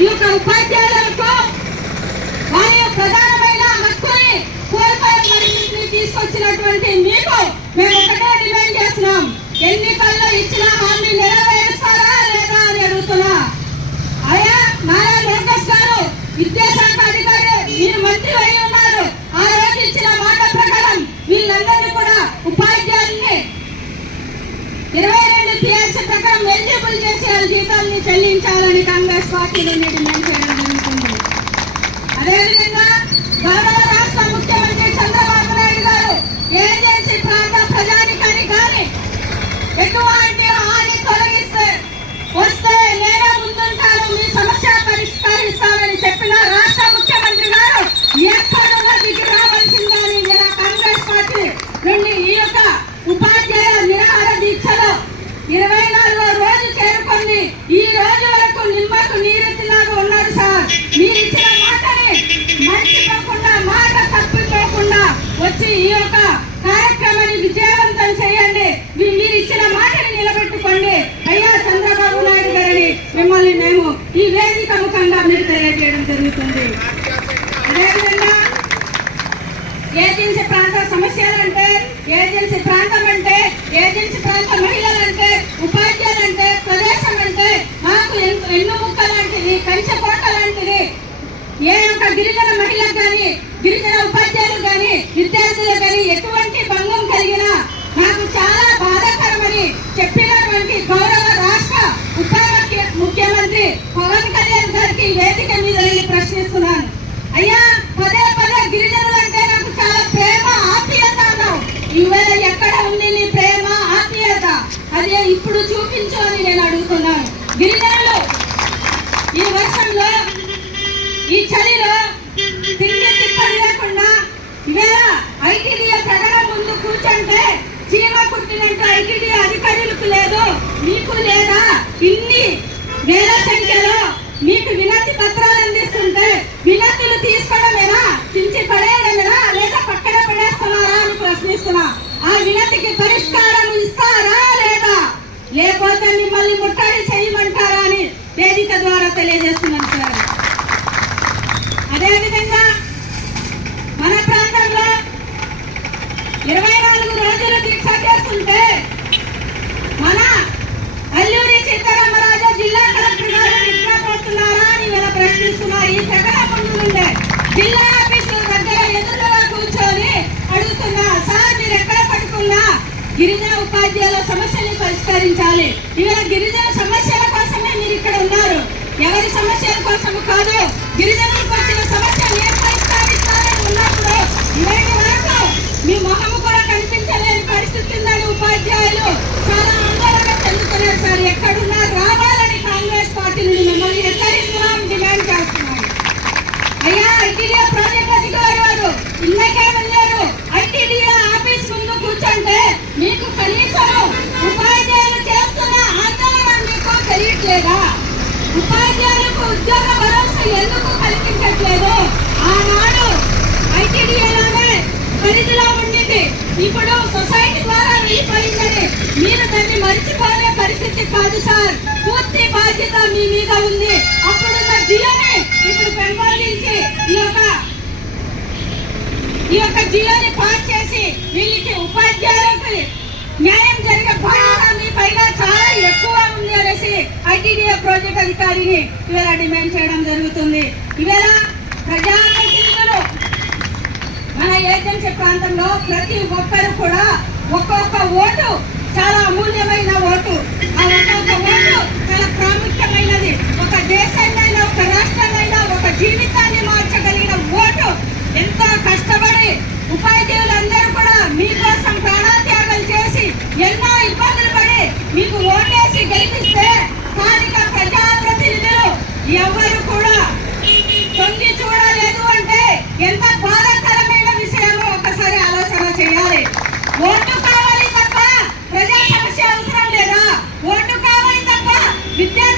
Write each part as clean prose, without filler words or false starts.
ఈ యొక్క ఉపాధ్యాయులకు వారి ప్రధానమైన హక్కుని కోల్పోయే పరిస్థితిని తీసుకొచ్చినటువంటి మీకు మేము ఒకటే డిమాండ్ చేస్తున్నాం. ఎన్నికల్లో ఇచ్చిన హామీ నెరవేరుస్తారా లేదా అని అడుగుతున్నా. అయ్యా నారా లోకేష్ గారు, విద్యాశాఖ అధికారి, మీరు మంత్రి అయి ఉన్నారు. ఆ రోజు ఇచ్చిన మాట ప్రకారం వీళ్ళందరినీ కూడా ఉపాధ్యాయుల్ని 22 PSC ప్రకారం ఎలిజిబుల్ చేసి వాళ్ళ జీతాలని చెల్లించాలని కాంగ్రెస్ పార్టీ నుండి డిమాండ్ చేయడం జరుగుతుంది. అదేవిధంగా గౌరవ రాష్ట్ర ముఖ్యమంత్రి చంద్రబాబు నాయుడు గారు ఏజెన్సీ ప్రాంత ప్రజానికానికి కానీ ఎటువంటి హాని తొలగిస్తే వస్తే నేనే ముందుంటాను, మీ సమస్య పరిష్కరిస్తానని చెప్పిన రాష్ట్ర ముఖ్యమంత్రి గారు ఎక్కడున్నా దిగి రావాల్సిందని ఇలా కాంగ్రెస్ పార్టీ నుండి ఈ యొక్క ఉపాధ్యాయ నిరాహార దీక్షలో 24వ రోజు చేరుకొని ఈ రోజు వరకు నిమ్మకు నీరెత్తిలాగా ఉన్నారు సార్. మీరు ఇచ్చిన మాటని మర్చిపోకుండా, మాట తప్పిపోకుండా వచ్చి ఈ యొక్క కార్యక్రమాన్ని విజయవంతం చేయండి. మీరు ఇచ్చిన మాటని నిలబెట్టుకోండి. అయ్యా చంద్రబాబు నాయుడు గారిని మిమ్మల్ని మేము ఈ వేదిక ముఖంగా మీరు తెలియజేయడం జరుగుతుంది. అదేవిధంగా ఏజెన్సీ ప్రాంత సమస్యలంటే, ఏజెన్సీ ప్రాంతం అంటే, ఏజెన్సీ ప్రాంత మహిళలంటే, ఉపాధ్యాయులంటే, ప్రదేశం అంటే మాకు ఎన్నుముక్క లాంటిది, కంచెకోట లాంటిది. ఏ యొక్క గిరిజన మహిళకు కానీ, గిరిజన ఉపాధ్యాయులు కానీ, విద్యార్థులకు కానీ ఎటువంటి భంగం కలిగినా నాకు చాలా బాధాకరమని చెప్పినటువంటి గౌరవ రాష్ట్ర ఉప ముఖ్యమంత్రి పవన్ కళ్యాణ్ గారికి వేదిక మీద నేను ప్రశ్నిస్తున్నాను. అయ్యా పదే పదే గిరిజనులు అంటే నాకు చాలా ప్రేమ, ఆప్యాయత అన్నావు. ఈవేళ ఎక్కడ ఉంది నీ ప్రేమ, ఆప్యాయత? అదే ఇప్పుడు చూపించు అని నేను అడుగుతున్నాను. గిరిజనులు ఈ వర్షంలో, ఈ చలిలో తిండి తిప్పలు లేకుండా ఇవేళ ఐటీడీఏ ప్రకటన ముందు కూర్చుంటే చీమ కుట్టినట్టు ఐటీడీఏ అధికారులకు లేదు, మీకు లేదా? ఇన్ని వేల సంఖ్యలో మీకు వినతి పత్రాలు అందిస్తుంటే వినతులు తీసుకోవడమేనా, చించి పడేయడమేనా, లేదా పక్కన పడేస్తున్నారా అని ప్రశ్నిస్తున్నా. ఆ వినతికి పరిష్కారం ఇస్తారా లేదా, లేకపోతే మిమ్మల్ని ముట్టడి చేయమంటారా అని వేదిక ద్వారా తెలియజేస్తున్నాను సార్. అదేవిధంగా మన ప్రాంతంలో 24 రోజులు దీక్ష చేస్తుంటే మన అల్లూరి సీతారామరాజు జిల్లా కలెక్టర్ గారు నిద్రపోతున్నారా అని ఇలా ప్రశ్నిస్తున్నారు. ఈ ప్రకటన ముందు నుండే జిల్లా ఆఫీసుల దగ్గర ఎదురుగా కూర్చొని అడుగుతున్నా, సార్ మీరు ఎక్కడ పట్టుకున్నా గిరిజన ఉపాధ్యాయుల సమస్యని పరిష్కరించాలి. ఇవాళ గిరిజన సమస్యల కోసమే మీరు ఇక్కడ ఉన్నారు, ఎవరి సమస్యల కోసం కాదు. గిరిజనులకు వచ్చిన సమస్యలు ఏం పరిష్కరిస్తారని ఉన్నప్పుడు ఇలాంటి వరకు మీ మొహము కూడా కనిపించలేని పరిస్థితి ఉందని ఉపాధ్యాయులు చాలా ఆందోళన చెందుతున్నారు సార్. ఎక్కడున్నా రావాలని కాంగ్రెస్ పార్టీ నుండి మిమ్మల్ని హెచ్చరిస్తున్నాం, డిమాండ్ చేస్తున్నాం. అయ్యా ఐటీడీఏ ప్రాజెక్ట్ అధికారి వారు ఇందాకే వెళ్ళారు, ఐటీడీఏ ఆఫీస్ ముందు కూర్చుంటే మీకు కనీసం ఉపాధ్యాయులు చేస్తున్న ఆందోళన మీకు తెలియట్లేదా? ఉపాధ్యాయులకు ఉద్యోగ భరోసా ఎందుకు కల్పించట్లేదు? ఆనాడు ఐటీడీఏలోనే పరిధిలో ఉండింది, ఇప్పుడు సొసైటీ ద్వారా వెళ్ళిపోయిందని మీరు దాన్ని మర్చిపోయే పరిస్థితి కాదు సార్. పూర్తి బాధ్యత మీ మీద ఉంది. అప్పుడున్న జియోని ఇప్పుడు పెంపొందించి ఈ యొక్క జియోని పాస్ చేసి వీళ్ళకి ఉపాధ్యాయులకు న్యాయం జరిగే బాధ్యత మీ పైన చాలా ఎక్కువ ఉంది అనేసి ఐటీడీఏ ప్రాజెక్ట్ అధికారిని ఇవాళ డిమాండ్ చేయడం జరుగుతుంది. ఇవాళ ప్రజాప్రతినిధులు మన ఏజెన్సీ ప్రాంతంలో ప్రతి ఒక్కరు కూడా ఒక్కొక్క ఓటు చాలా అమూల్యమైన ఓటు. ఆ ఒక్కొక్క ఓటు చాలా ప్రాముఖ్యమైనది. ఒక దేశాన్నైనా, ఒక రాష్ట్రాన్నైనా, ఒక జీవితాన్ని మార్చగలిగిన ఓటు. ఎంతో కష్టపడి ఉపాధ్యాయులందరూ కూడా మీకోసం ప్రాణత్యాగం చేసి ఎన్నో ఇబ్బందులు పడి మీకు ఓటేసి గెలిపిస్తే స్థానిక ప్రజాప్రతినిధులు ఎవరు కూడా తొంగి చూడలేదు అంటే ఎంత బాధాకరమైన విషయమో ఒకసారి ఆలోచన చేయాలి. ఓటు కావాలి తప్ప ప్రజా సమస్య అవసరం లేదా? ఓటు కావాలి తప్ప విద్యా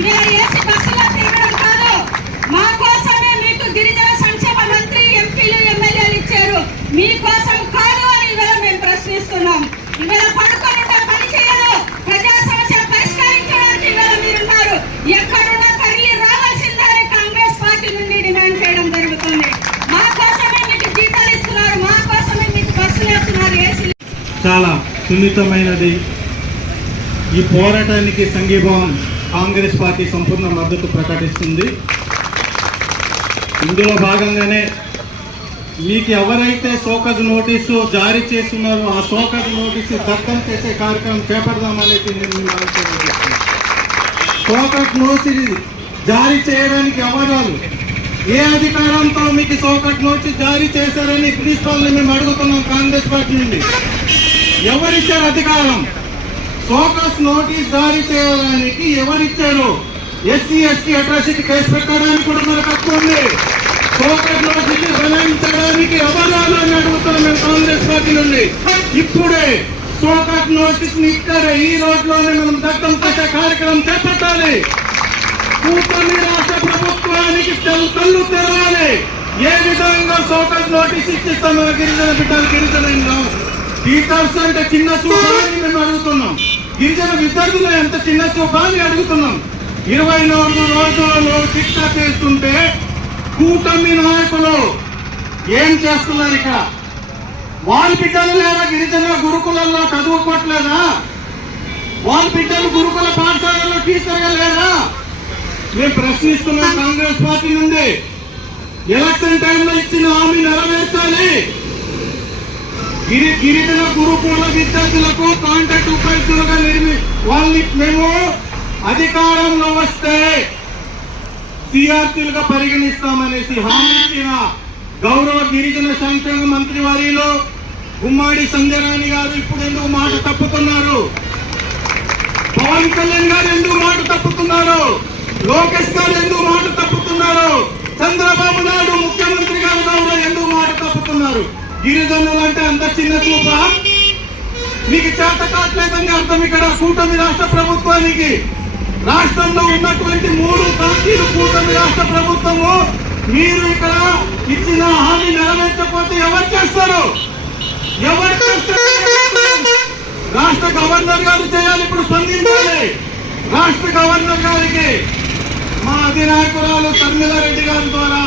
ఇవాళ ఏసీ బస్సులో తిరగడం కాదు, మా కోసమే మీకు గిరిజన సంక్షేమ మంత్రి, ఎంపీలు, ఎమ్మెల్యేలు ఇచ్చారు, మీకోసం కాదు అని ఇవాళ మేము ప్రశ్నిస్తున్నాం. ఇవాళ పడుకోనుంటే పని చేయదు, ప్రజా సమస్యలు పరిష్కరించడానికి ఇవాళ మీరున్నారు. ఎక్కడున్నా కదిలి రావాల్సిందని కాంగ్రెస్ పార్టీ నుండి డిమాండ్ చేయడం జరుగుతుంది. మా కోసమే మీకు జీతాలు ఇస్తున్నారు, మా కోసమే మీకు బస్సులు వేస్తున్నారు, ఏసీ. చాలా సున్నితమైనది. ఈ పోరాటానికి సంఘీభావం కాంగ్రెస్ పార్టీ సంపూర్ణ మద్దతు ప్రకటిస్తుంది. ఇందులో భాగంగానే మీకు ఎవరైతే షోకాజ్ నోటీసు జారీ చేస్తున్నారో ఆ షోకాజ్ నోటీసు దగ్ధం చేసే కార్యక్రమం చేపడదామనేది నేను షోకాజ్ నోటీసు జారీ చేయడానికి ఎవరాలు, ఏ అధికారంతో మీకు షోకాజ్ నోటీసు జారీ చేశారని ప్రిన్సిపాల్ని మేము అడుగుతున్నాం కాంగ్రెస్ పార్టీ నుండి. ఎవరిచ్చారు అధికారం? షోకాజ్ నోటీస్ జారీ చేయడానికి ఎవరిచ్చారు? ఎస్సీ ఎస్టీ అట్రాసిటీ కేసు పెట్టడానికి కూడా మనకు హక్కు ఉంది. షోకాజ్ నోటీస్ బనాయించడానికి ఎవరాలు అని అడుగుతున్నాం మేము కాంగ్రెస్ పార్టీ నుండి. ఇప్పుడే షోకాజ్ నోటీస్ ని ఇక్కడే ఈ రోడ్లోనే మనం దగ్ధం చేసే కార్యక్రమం చేపట్టాలి. కూటమి రాష్ట్ర ప్రభుత్వానికి కళ్ళు తెరవాలి. ఏ విధంగా షోకాజ్ నోటీస్ ఇచ్చిస్తాం మన గిరిజన బిడ్డలు, గిరిజన టీచర్స్ అంటే చిన్న చూపా అని మేము అడుగుతున్నాం. గిరిజన విద్యార్థులు ఎంత చిన్న చూపా అని అడుగుతున్నాం. 24 రోజులలో శిక్ష చేస్తుంటే కూటమి నాయకులు ఏం చేస్తున్నారు? ఇక్కడ వాళ్ళ బిడ్డలు లేదా గిరిజన గురుకులలో చదువుకోవట్లేదా? వాళ్ళ బిడ్డలు గురుకుల పాఠశాలలో టీచర్గా లేదా? మేము ప్రశ్నిస్తున్నాం కాంగ్రెస్ పార్టీ నుండి. ఎలక్షన్ టైంలో ఇచ్చిన హామీ నెరవేర్చాలి. గిరిజన గురుకుల విద్యార్థులకు కాంట్రాక్ట్ ఉపాధ్యాయులుగా వాళ్ళని మేము అధికారంలో వస్తే సిఆర్టీలుగా పరిగణిస్తామనేసి హామీ ఇచ్చిన గౌరవ గిరిజన సంక్షేమ మంత్రి వారిలో గుమ్మాడి సంధ్యారాణి గారు ఇప్పుడు ఎందుకు మాట తప్పుతున్నారు? పవన్ కళ్యాణ్ గారు ఎందుకు మాట తప్పుతున్నారు? లోకేష్ గారు ఎందుకు మాట తప్పుతున్నారు? చంద్రబాబు నాయుడు ముఖ్యమంత్రి గారు గౌరవ ఎందుకు మాట తప్పుతున్నారు? గిరిజనులు అంటే అంత చిన్న చూపా? మీకు చేత కావట్లేదని అర్థం. ఇక్కడ కూటమి రాష్ట్ర ప్రభుత్వానికి రాష్ట్రంలో ఉన్నటువంటి 3 పార్టీలు కూటమి రాష్ట్ర ప్రభుత్వము మీరు ఇక్కడ ఇచ్చిన హామీ నెరవేర్చకపోతే ఎవరు చేస్తారు? ఎవరు చేస్తారు? రాష్ట్ర గవర్నర్ గారు చేయాలి. ఇప్పుడు స్పందించాలి. రాష్ట్ర గవర్నర్ గారికి మా అధినాయకురాలు శర్మిలారెడ్డి గారి ద్వారా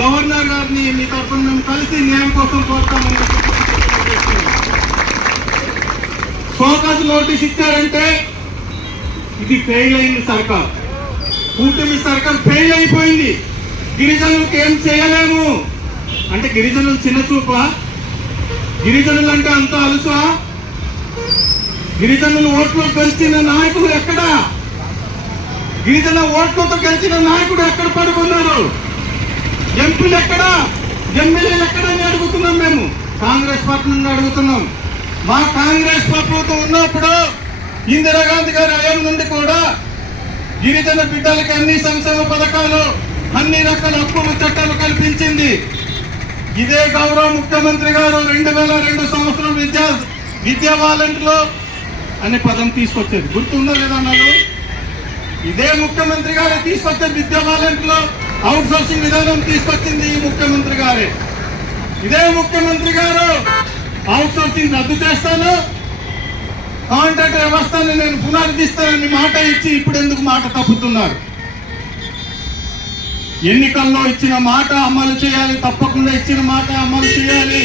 గవర్నర్ గారిని మీ తరఫున మేము కలిసి న్యాయం కోసం కోరుతామని షోకాజ్ నోటీస్ ఇచ్చారంటే ఇది ఫెయిల్ అయింది సర్కార్. కూటమి సర్కార్ ఫెయిల్ అయిపోయింది. గిరిజనులకు ఏం చేయలేము అంటే గిరిజనులు చిన్న చూపా? గిరిజనులు అంటే అంత అలుసా? గిరిజనులు ఓట్లు గెలిచిన నాయకులు ఎక్కడా? గిరిజన ఓట్లతో గెలిచిన నాయకుడు ఎక్కడ పడుకున్నారు? ఎంపీలు ఎక్కడా? ఎమ్మెల్యేలు ఎక్కడ అని అడుగుతున్నాం. మేము కాంగ్రెస్ పార్టీ నుండి అడుగుతున్నాం. మా కాంగ్రెస్ ప్రభుత్వం ఉన్నప్పుడు ఇందిరాగాంధీ గారి హయాం నుండి కూడా గిరిజన బిడ్డలకి అన్ని సంక్షేమ పథకాలు, అన్ని రకాల హక్కుల చట్టాలు కల్పించింది. ఇదే గౌరవ ముఖ్యమంత్రి గారు 2002 సంవత్సరం విద్యా వాలంటీర్లు అనే పదం తీసుకొచ్చేది గుర్తుందో లేదా అన్నారు? ఇదే ముఖ్యమంత్రి గారే తీసుకొచ్చే విద్యా వాలంటీర్లు అవుట్ సోర్సింగ్ విధానం తీసుకొచ్చింది ఈ ముఖ్యమంత్రి గారే. ఇదే ముఖ్యమంత్రి గారు అవుట్ సోర్సింగ్ రద్దు చేస్తాను, కాంట్రాక్ట్ వ్యవస్థను నేను పునరుద్ధరిస్తానని మాట ఇచ్చి ఇప్పుడు ఎందుకు మాట తప్పుతున్నారు? ఎన్నికల్లో ఇచ్చిన మాట అమలు చేయాలి. తప్పకుండా ఇచ్చిన మాట అమలు చేయాలి.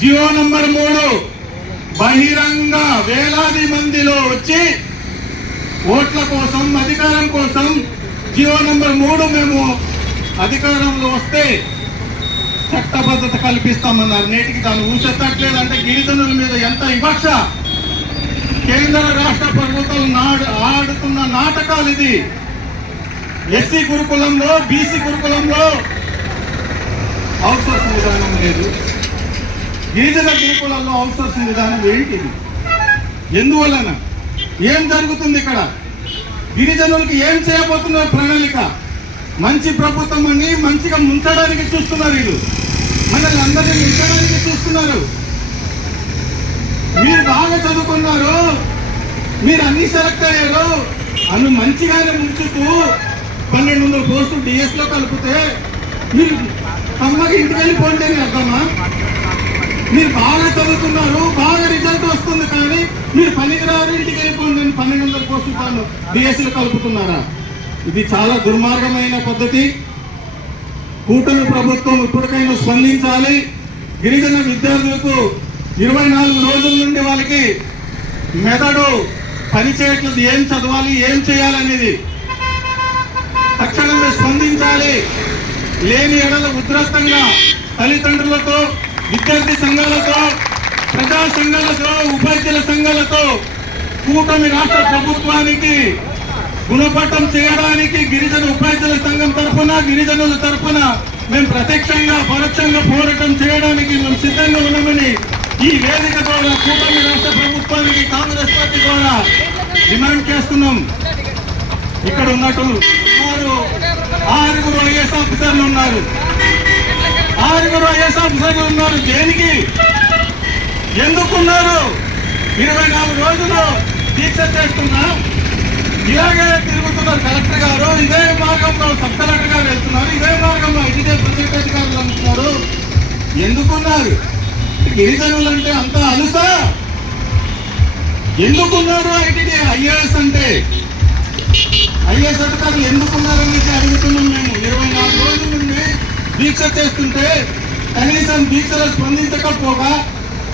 జియో నంబర్ 3 బహిరంగ వేలాది మందిలో వచ్చి ఓట్ల కోసం, అధికారం కోసం జియో నంబర్ 3 మేము అధికారంలో వస్తే చట్టబద్ధత కల్పిస్తామన్నారు. నేటికి దాన్ని ఊసెత్తట్లేదు. అంటే గిరిజనుల మీద ఎంత వివక్ష! కేంద్ర రాష్ట్ర ప్రభుత్వాలు ఆడుతున్న నాటకాలు ఇది. ఎస్సీ గురుకులంలో, బీసీ గురుకులంలో అవుట్సోర్సింగ్ విధానం లేదు. గిరిజన గురుకులంలో అవుట్సోర్సింగ్ విధానం ఏంటిది? ఎందువలన? ఏం జరుగుతుంది ఇక్కడ? గిరిజనులకి ఏం చేయబోతున్నారు ప్రణాళిక? మంచి ప్రభుత్వం అని మంచిగా ముంచడానికి చూస్తున్నారు. వీళ్ళు మనల్ని అందరినీ ముంచడానికి చూస్తున్నారు. మీరు బాగా చదువుకున్నారు, మీరు అన్ని సెలెక్ట్ అయ్యారు, అను మంచిగానే ముంచుతూ 1200 పోస్టులు డిఎస్ లో కలిపితే మీరు అమ్మకి ఇంటికి వెళ్ళిపోండి అని అర్థమా? మీరు బాగా చదువుతున్నారు, బాగా రిజల్ట్ వస్తుంది, కానీ మీరు పనికిరారు, ఇంటికి వెళ్ళిపోండి అని 1200 పోస్టులు డిఎస్లు కలుపుతున్నారా? ఇది చాలా దుర్మార్గమైన పద్ధతి. కూటమి ప్రభుత్వం ఇప్పటికైనా స్పందించాలి. గిరిజన విద్యార్థులకు 24 రోజుల నుండి వాళ్ళకి మెదడు పనిచేయట్లేదు, ఏం చదవాలి, ఏం చేయాలనేది తక్షణమే స్పందించాలి. లేని ఎడల ఉధృతంగా తల్లిదండ్రులతో, విద్యార్థి సంఘాలతో, ప్రజా సంఘాలతో, ఉపాధ్యాయుల సంఘాలతో కూటమి రాష్ట్ర ప్రభుత్వానికి గుణపట్టం చేయడానికి గిరిజన ఉపాధ్యాయుల సంఘం తరఫున, గిరిజనుల తరఫున మేము ప్రత్యక్షంగా పరోక్షంగా పోరాటం చేయడానికి మేము సిద్ధంగా ఉన్నామని ఈ వేదిక ద్వారా కూటమి రాష్ట్ర ప్రభుత్వానికి కాంగ్రెస్ పార్టీ ద్వారా డిమాండ్ చేస్తున్నాం. ఇక్కడ ఉన్నట్టు సుమారు 6 ఐఏఎస్ ఆఫీసర్లు ఉన్నారు. 6 ఐఏఎస్ ఆఫీసర్లు ఉన్నారు. దేనికి, ఎందుకున్నారు? 24 రోజులు దీక్ష చేస్తున్నా ఇలాగే తిరుగుతున్నారు. కలెక్టర్ గారు ఇదే మార్గంలో, సబ్ కలెక్టర్ గారు వెళ్తున్నారు, ఇదే మార్గంలో ఇదే ప్రత్యేక అధికారులు అంటున్నారు. ఎందుకున్నారు? గిరిజనులు అంటే అంత అలుసా? ఎందుకున్నారు? ఐఏఎస్ అంటే ఐఏఎస్ అధికారులు ఎందుకున్నారని అడుగుతున్నాం మేము. 24 రోజుల నుండి దీక్ష చేస్తుంటే కనీసం దీక్షలో స్పందించకపోగా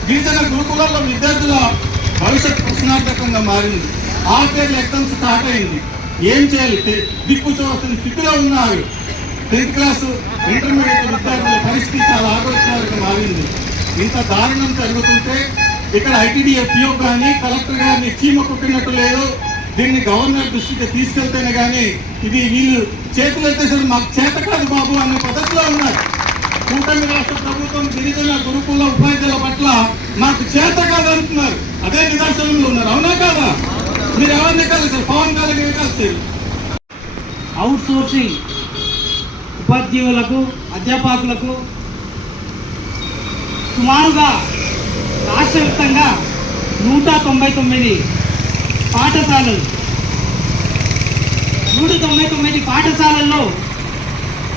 గిరిజన గురుకులాల్లో విద్యార్థుల భవిష్యత్ ప్రశ్నార్థకంగా మారింది. ఆఫ్టర్ ఎగ్జామ్స్ స్టార్ట్ అయింది. ఏం చేయాలి దిక్కుచోస్తున్న స్థితిలో ఉన్నారు. 10th క్లాస్ ఇంటర్మీడియట్ విద్యార్థుల పరిస్థితి చాలా ఆలోచనగా మారింది. ఇంత దారుణం జరుగుతుంటే ఇక్కడ ఐటీడీఎఫ్ఓ కానీ కలెక్టర్ గారిని చీమ కుట్టినట్టు లేదు. దీన్ని గవర్నర్ దృష్టికి తీసుకెళ్తేనే కానీ ఇది వీళ్ళు చేతులు ఎత్తేసరి మాకు చేత కాదు బాబు అనే పద్ధతిలో ఉన్నారు. కూటమి రాష్ట్ర ప్రభుత్వం గిరిజన గురుకుల ఉపాధ్యాయుల పట్ల మాకు చేత కాదు అంటున్నారు. అదే నిదర్శనంలో ఉన్నారు. అవునా కాదా? మీరు ఎవరిని కలిసారు? పవన్ కళ్యాణ్ కలిసారు. అవుట్ సోర్సింగ్ ఉపాధ్యాయులకు, అధ్యాపకులకు సుమారుగా రాష్ట్ర వ్యాప్తంగా 199 పాఠశాలలు, 199 పాఠశాలల్లో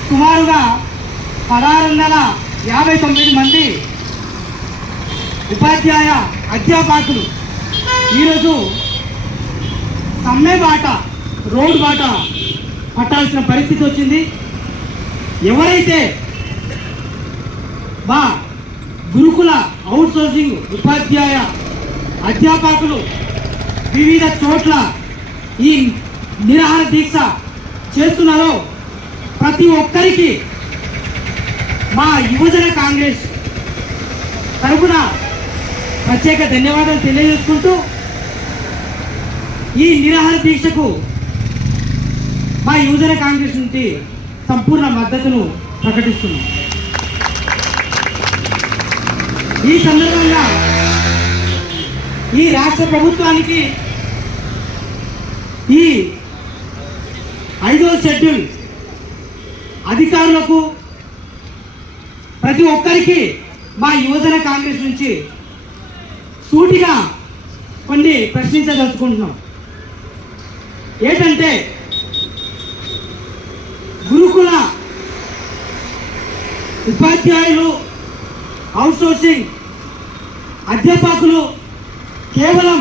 సుమారుగా 1659 మంది ఉపాధ్యాయ అధ్యాపకులు ఈరోజు సమ్మె బాట, రోడ్ బాట పట్టాల్సిన పరిస్థితి వచ్చింది. ఎవరైతే గురుకుల అవుట్ సోర్సింగ్ ఉపాధ్యాయ అధ్యాపకులు వివిధ చోట్ల ఈ నిరాహార దీక్ష చేస్తున్నారో ప్రతి ఒక్కరికి మా యువజన కాంగ్రెస్ తరఫున ప్రత్యేక ధన్యవాదాలు తెలియజేసుకుంటూ ఈ నిరాహార దీక్షకు మా యువజన కాంగ్రెస్ నుంచి సంపూర్ణ మద్దతును ప్రకటిస్తున్నాం. ఈ సందర్భంగా ఈ రాష్ట్ర ప్రభుత్వానికి ఈ 5వ షెడ్యూల్ అధికారులకు ప్రతి ఒక్కరికి మా యువజన కాంగ్రెస్ నుంచి సూటిగా కొన్ని ప్రశ్నించదలుచుకుంటున్నాం. ఏంటంటే గురుకుల ఉపాధ్యాయులు, అవుట్ సోర్సింగ్ అధ్యాపకులు కేవలం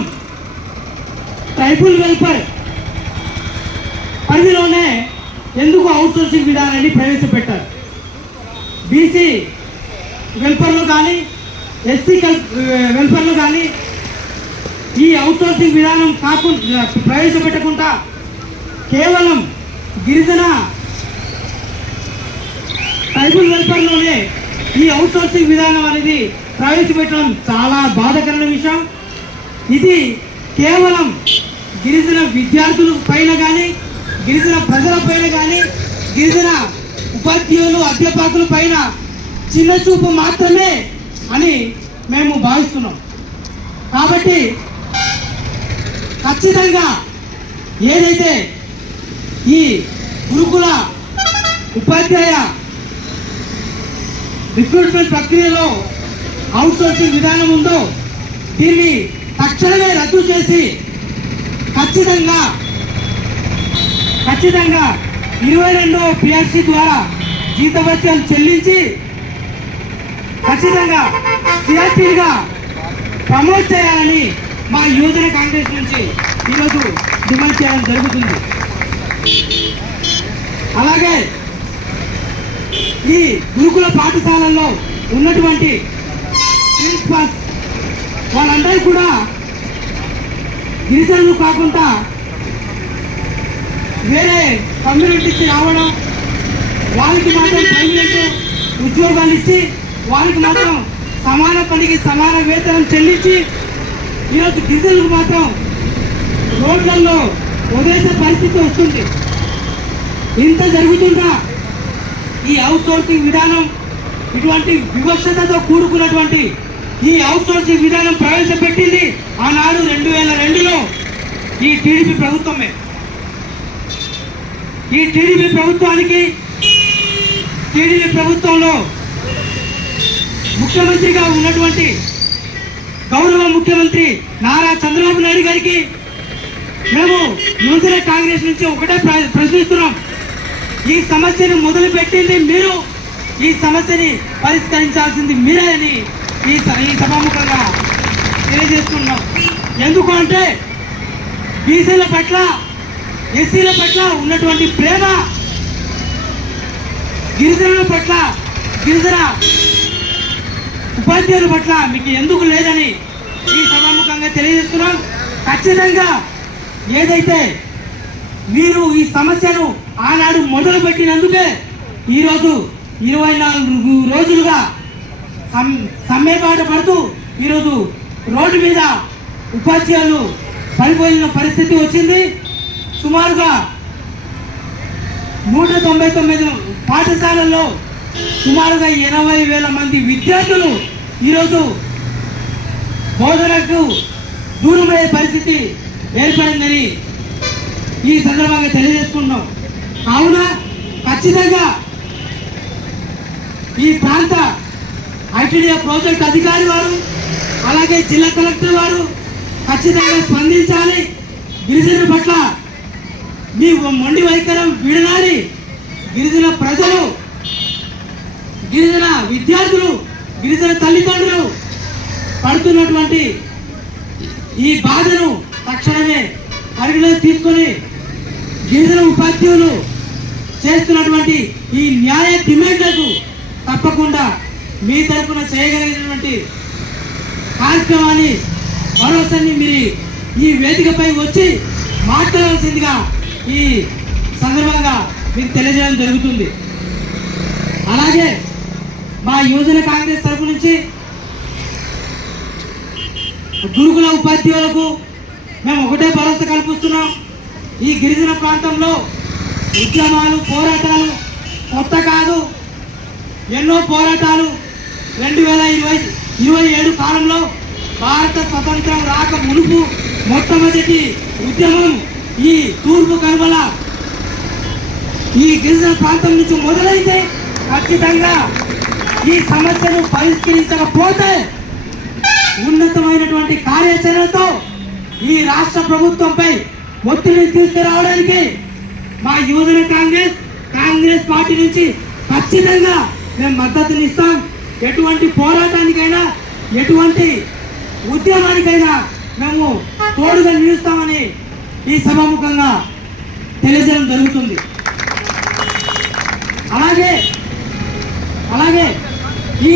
ట్రైబల్ వెల్ఫేర్ పరిధిలోనే ఎందుకు అవుట్ సోర్సింగ్ విధానాన్ని ప్రవేశపెట్టారు? బీసీ వెల్ఫేర్లో కానీ, ఎస్సీ వెల్ఫేర్లో కానీ ఈ అవుట్ సోర్సింగ్ విధానం కాకుండా ప్రవేశపెట్టకుండా కేవలం గిరిజన ట్రైబల్ వెల్ఫేర్లోనే ఈ అవుట్ సోర్సింగ్ విధానం అనేది ప్రవేశపెట్టడం చాలా బాధాకరమైన విషయం. ఇది కేవలం గిరిజన విద్యార్థుల పైన కానీ, గిరిజన ప్రజల పైన కానీ, గిరిజన ఉపాధ్యాయులు అధ్యాపకుల పైన చిన్న చూపు మాత్రమే అని మేము భావిస్తున్నాం. కాబట్టి ఖచ్చితంగా ఏదైతే ఈ గురుకుల ఉపాధ్యాయ రిక్రూట్మెంట్ ప్రక్రియలో అవుట్ సోర్సింగ్ విధానం ఉందో దీన్ని తక్షణమే రద్దు చేసి ఖచ్చితంగా ఖచ్చితంగా 22వ పిఆర్సీ ద్వారా జీతభత్యాలు చెల్లించి ఖచ్చితంగా సిఆర్టీగా ప్రమోట్ చేయాలని మా యువజన కాంగ్రెస్ నుంచి ఈరోజు డిమాండ్ చేయడం జరుగుతుంది. అలాగే ఈ గురుకుల పాఠశాలల్లో ఉన్నటువంటి ప్రిన్సిపాల్స్ వాళ్ళందరూ కూడా గిరిజనులు కాకుండా వేరే కమ్యూనిటీస్ రావడం, వాళ్ళకి మాత్రం పర్మనెంట్ ఉద్యోగాలు ఇచ్చి వాళ్ళకి మాత్రం సమాన పనికి సమాన వేతనం చెల్లించి ఈరోజు గిరిజనులకు మాత్రం రోడ్లలో వదిలేసే పరిస్థితి వస్తుంది. ఇంత జరుగుతుందా ఈ అవుట్ సోర్సింగ్ విధానం, ఇటువంటి వివక్షతతో కూడుకున్నటువంటి ఈ అవుట్ సోర్సింగ్ విధానం ప్రవేశపెట్టింది ఆనాడు 2002లో ఈ టీడీపీ ప్రభుత్వమే. ఈ టీడీపీ ప్రభుత్వంలో ముఖ్యమంత్రిగా ఉన్నటువంటి గౌరవ ముఖ్యమంత్రి నారా చంద్రబాబు నాయుడు గారికి మేము యువజన కాంగ్రెస్ నుంచి ఒకటే ప్రశ్నిస్తున్నాం. ఈ సమస్యను మొదలుపెట్టింది మీరు, ఈ సమస్యని పరిష్కరించాల్సింది మీరే అని ఈ సభాముఖంగా తెలియజేస్తున్నాం. ఎందుకు అంటే బీసీల పట్ల, ఎస్సీల పట్ల ఉన్నటువంటి ప్రేమ గిరిజనుల పట్ల, గిరిజన ఉపాధ్యాయుల పట్ల మీకు ఎందుకు లేదని ఈ సభాముఖంగా తెలియజేస్తున్నాం. ఖచ్చితంగా ఏదైతే మీరు ఈ సమస్యను ఆనాడు మొదలుపెట్టినందుకే ఈరోజు 24 రోజులుగా సమ్మెబాట పడుతూ ఈరోజు రోడ్డు మీద ఉపాధ్యాయులు పడిపోయిన పరిస్థితి వచ్చింది. సుమారుగా 199 పాఠశాలల్లో సుమారుగా 80,000 మంది విద్యార్థులు ఈరోజు బోధనకు దూరమయ్యే పరిస్థితి ఏర్పడిందని ఈ సందర్భంగా తెలియజేసుకుంటున్నాం. కావున ఖచ్చితంగా ఈ ప్రాంత ఐటీడీఏ ప్రాజెక్ట్ అధికారి వారు అలాగే జిల్లా కలెక్టర్ వారు ఖచ్చితంగా స్పందించాలి. గిరిజనుల పట్ల మీ మొండి వైఖరం విడనాడి గిరిజన ప్రజలు, గిరిజన విద్యార్థులు, గిరిజన తల్లిదండ్రులు పడుతున్నటువంటి ఈ బాధను తక్షణమే పరిగణలోకి తీసుకొని గిరిజన ఉపాధ్యాయులు చేస్తున్నటువంటి ఈ న్యాయ డిమాండ్లకు తప్పకుండా మీ తరఫున చేయగలిగినటువంటి కార్యక్రమాన్ని భరోసాన్ని మీరు ఈ వేదికపై వచ్చి మాట్లాడాల్సిందిగా ఈ సందర్భంగా మీకు తెలియజేయడం జరుగుతుంది. అలాగే మా యువజన కాంగ్రెస్ తరఫు నుంచి గురుకుల ఉపాధ్యాయులకు మేము ఒకటే భరోసా కల్పిస్తున్నాం. ఈ గిరిజన ప్రాంతంలో ఉద్యమాలు, పోరాటాలు కొత్త కాదు. ఎన్నో పోరాటాలు 2027 కాలంలో భారత స్వతంత్రం రాక మునుపు మొట్టమొదటి ఉద్యమం ఈ తూర్పు కనుమల ఈ గిరిజన ప్రాంతం నుంచి మొదలైతే ఖచ్చితంగా ఈ సమస్యను పరిష్కరించకపోతే ఉన్నతమైనటువంటి కార్యాచరణతో ఈ రాష్ట్ర ప్రభుత్వంపై ఒత్తిడిని తీసుకురావడానికి మా యువజన కాంగ్రెస్ పార్టీ నుంచి ఖచ్చితంగా మేము మద్దతునిస్తాం. ఎటువంటి పోరాటానికైనా, ఎటువంటి ఉద్యమానికైనా మేము తోడుగా నిలుస్తామని ఈ సభాముఖంగా తెలియజేయడం జరుగుతుంది. అలాగే ఈ